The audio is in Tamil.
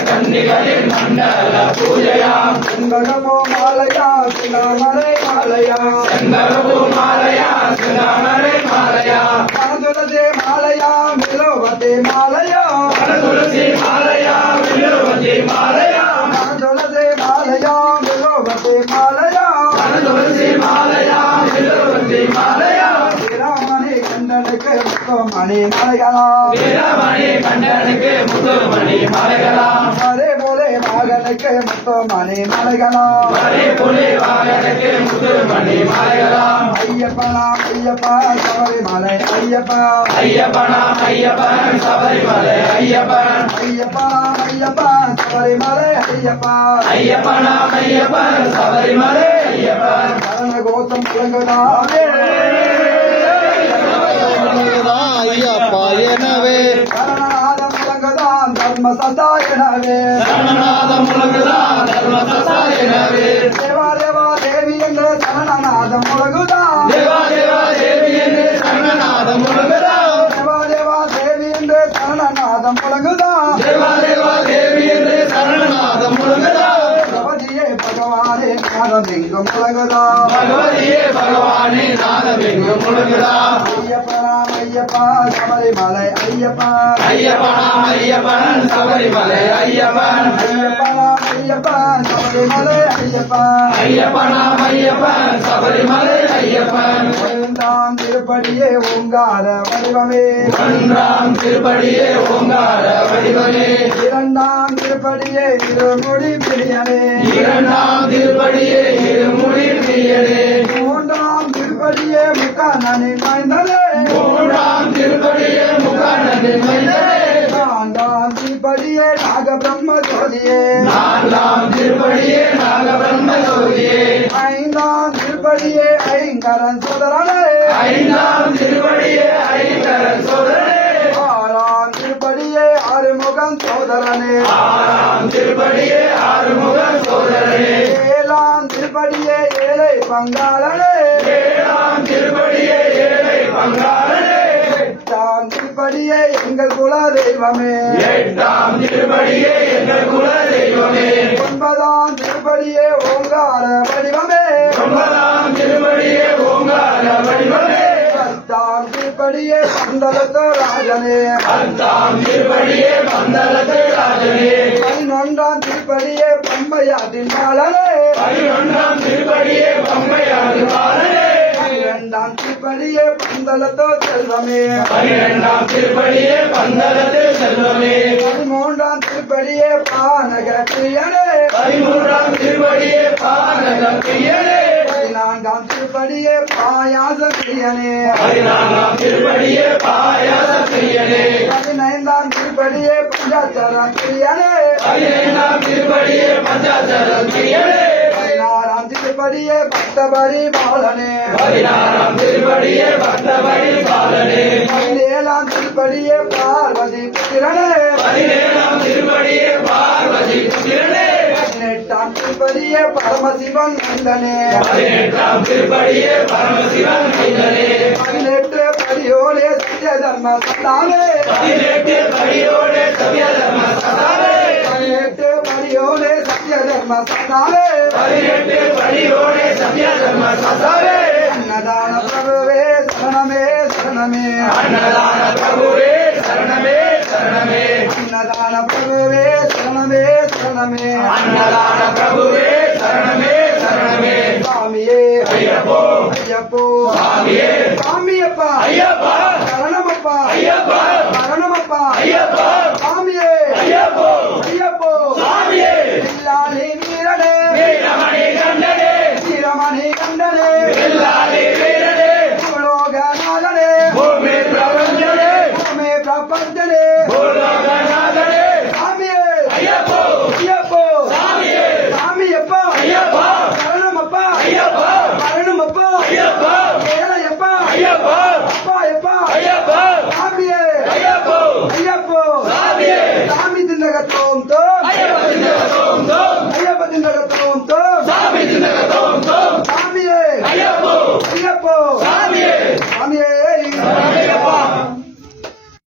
கன்னிகளின் மண்டல பூஜையா செங்கரபோ மாலையா சிந்தாமரை மாலையா செங்கரபோ மாலையா சிந்தாமரை மாலையா துளசி மாலையா விலோவதி மாலையா துளசி மாலையா விலோவதி மாலையா துளசி மாலையா விலோவதி மாலையா துளசி மாலையா விலோவதி மாலையா வீரமணி கண்டனுக்கு முத்துமணி மலைகளா வீரமணி கண்டனுக்கு முத்துமணி மலைகளா அரே போலே வாகனுக்கு முத்துமணி மலைகளா அரே போலே வாகனுக்கு முத்துமணி மலைகளா ஐயப்பனா ஐயப்பா சபரிமலை ஐயப்பா ஐயப்பனா ஐயப்பன் சபரிமலை ஐயப்பன் ஐயப்பனா ஐயப்பா சபரிமலை ஐயப்பா ஐயப்பனா ஐயப்பன் சபரிமலை ஐயப்பன் சரண கோஷம் முழங்குதா ஐயப்பா எனவே சரணநாதம் முழங்குதான் தர்ம சதா எனவே சரணநாதம் முழங்குதான் தர்ம சதா எனவே தேவா தேவா தேவி என்று சரணநாதம் முழங்குதான் தேவா தேவா தேவி என்று சரணநாதம் முழங்குதான் தேவா தேவா தேவி என்று சரணநாதம் முழங்குதான் தேவா தேவா தேவி என்று சரணநாதம் முழங்குதான் பகவதியே பகவானே நாதம் எங்கும் முழங்குதான் பகவதியே பகவானே நாதம் எங்கும் முழங்குதான் ஐயப்பனா ஐயப்பா சபரிமலை ஐயப்பா ஐயப்பனா ஐயப்பன் சபரிமலை ஐயப்பன் ஐயப்பனா ஐயப்பன் சபரிமலை ஐயப்பா ஐயப்பனா ஐயப்பன் சபரிமலை ஐயப்பன் ஒன்றாம் திருப்படியே ஓங்கார வடிவமே ஒன்றாம் திருப்படியே ஓங்கார வடிவமே இரண்டாம் திருப்படியே இருமுடி பிரியனே இரண்டாம் திருப்படியே இருமுடி பிரியனே மூன்றாம் திருப்படியே முக்கானனே மைந்தனே மூன்றாம் திருப்படியே முக்கானனே மைந்தனே நான்காம் திருப்படியே நாக பிரம்ம ஜோதியே நான்காம் திருப்படியே நாக பிரம்ம ஜோதியே ஐந்தாம் திருப்படியே ஐங்கரன் சோதரனே ஐந்தாம் திருப்படியே ஐங்கரன் சோதரனே ஆறாம் திருப்படியே ஆறுமுகம் சோதரனே ஆறாம் திருப்படியே ஆறுமுகம் சோதரனே ஏழாம் திருப்படியே ஏழை பங்காளனே ஏழாம் திருப்படியே ஏழை பங்காளனே எட்டாம் திருப்படியே எங்கள் குல தெய்வமே எட்டாம் திருப்படியே எங்கள் குல தெய்வமே ஒன்பதாம் திருப்படியே ஓங்கார வடிவமே ஒன்பதாம் திருப்படியே ஓங்கார வடிவமே பத்தாம் திருப்படியே பந்தலத்து ராஜனே பத்தாம் திருப்படியே பந்தலத்து ராஜனே பதினொன்றாம் திருப்படியே பம்பையாற்றின் பாலனே பதினொன்றாம் திருப்படியே பம்பையாற்றின் பாலனே பன்னிரண்டாம் திருப்படியே பந்தலத்தோ செல்வமே பன்னிரண்டாம் திருப்படியே பந்தலத்து செல்வமே பதிமூன்றாம் திருப்படியே பானக பிரியனே பதிமூன்றாம் திருப்படியே பானக பிரியனே பதினான்காம் திருப்படியே பாயாச பிரியனே பதினான்காம் திருப்படியே பாயாச பிரியனே பதினைந்தாம் திருப்படியே பஞ்சாச்சர பிரியனே பதினைந்தாம் திருப்படியே பஞ்சாச்சர பிரியனே பதினாறாம் திருப்படியே பக்தபரி பாலனே பதினாறாம் திருப்படியே பக்தபரி பாலனே பதினேழாம் திருப்படியே பார்வதி புத்திரனே பதினேழாம் திருப்படியே பார்வதி புத்திரனே பதினெட்டாம் திருப்படியே பரமசிவன் நந்தனே பதினெட்டாம் திருப்படியே பரமசிவன் நந்தனே பதினெட்டு படியோடே சத்ய தர்ம சதானே பதினெட்டு படியோடே சத்ய தர்ம சதானே பதினெட்டு படியோடே சத்ய தர்ம சதானே பதினெட்டு படியோடே சத்ய தர்ம சதானே அன்னதான பிரபுவே சரணமே சரணமே அன்னதான பிரபுவே சரணமே சரணமே அன்னதான பிரபுவே சரணமே